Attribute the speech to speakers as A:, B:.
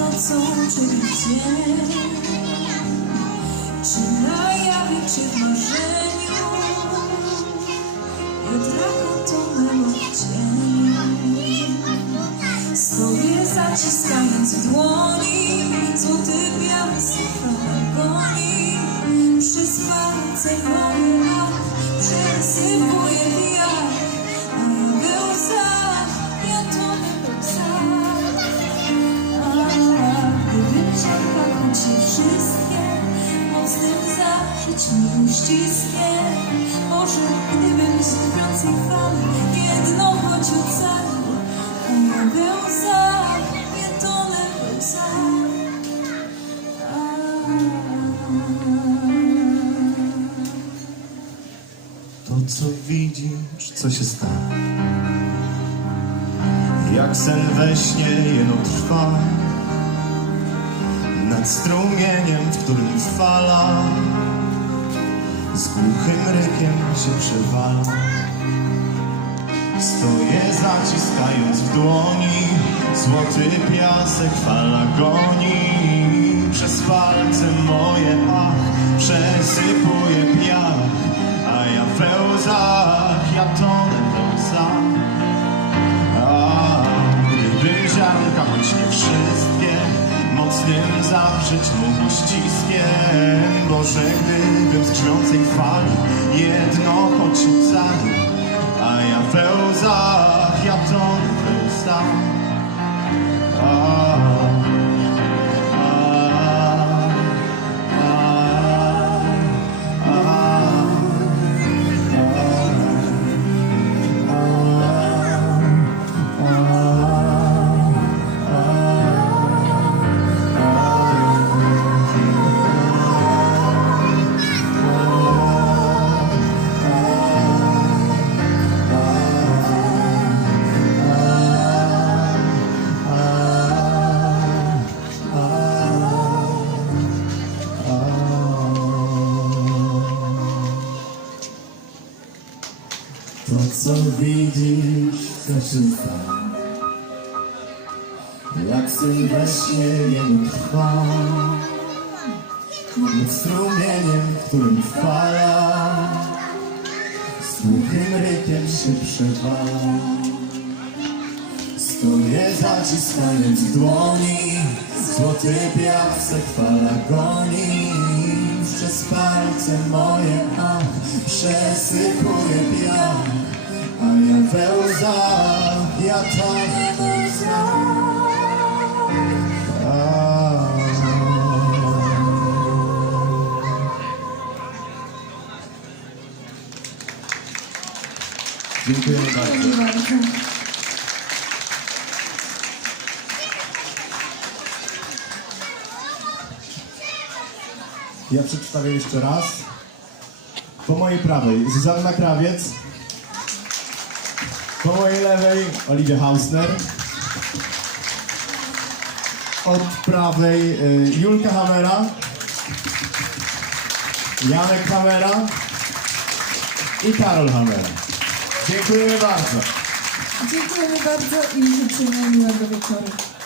A: nocą, czy gdzie Czy na jawie, czy w marzeniu. Jutra tonęła w cieniu Stoję zaciskając w dłoni Złoty piasek goni. Przez palce moje mi uściskiem Może gdybym z drwiącej fali Jedno choć ocalił A ja był za, ja tonę był za.
B: To co widzisz, co się stało? Jak sen we śnie jeno trwa? Nad strumieniem, w którym fala Z głuchym rykiem się przewala. Stoję zaciskając w dłoni. Złoty piasek fala goni. Przez palce moje ach Przesypuje piach. A ja we łzach, ja tonę we łzach A gdyby ziarnka, choć nie wszystkie Mocnym zawrzeć mógł ściskiem Boże, gdybym z krzącej fali Jedno choć ocalił a ja we co widzisz, co się Jak syn we śnie trwa. Nad strumieniem, którym fala Z głuchym rykiem się przewala. Stoję zaciskając dłoni Złoty piasek fala goni. Przez palce moje ach Przesypuje piach Ja we Ja bardzo.
A: Dziękuję bardzo.
B: Ja przedstawię jeszcze raz. Po mojej prawej Zuzanna Krawiec. Po mojej lewej Oliwia Hausner. Od prawej y, Julka Hamera. Janek Hamera. I Karol Hamera. Dziękujemy bardzo.
A: Dziękujemy bardzo i życzymy miłego wieczoru.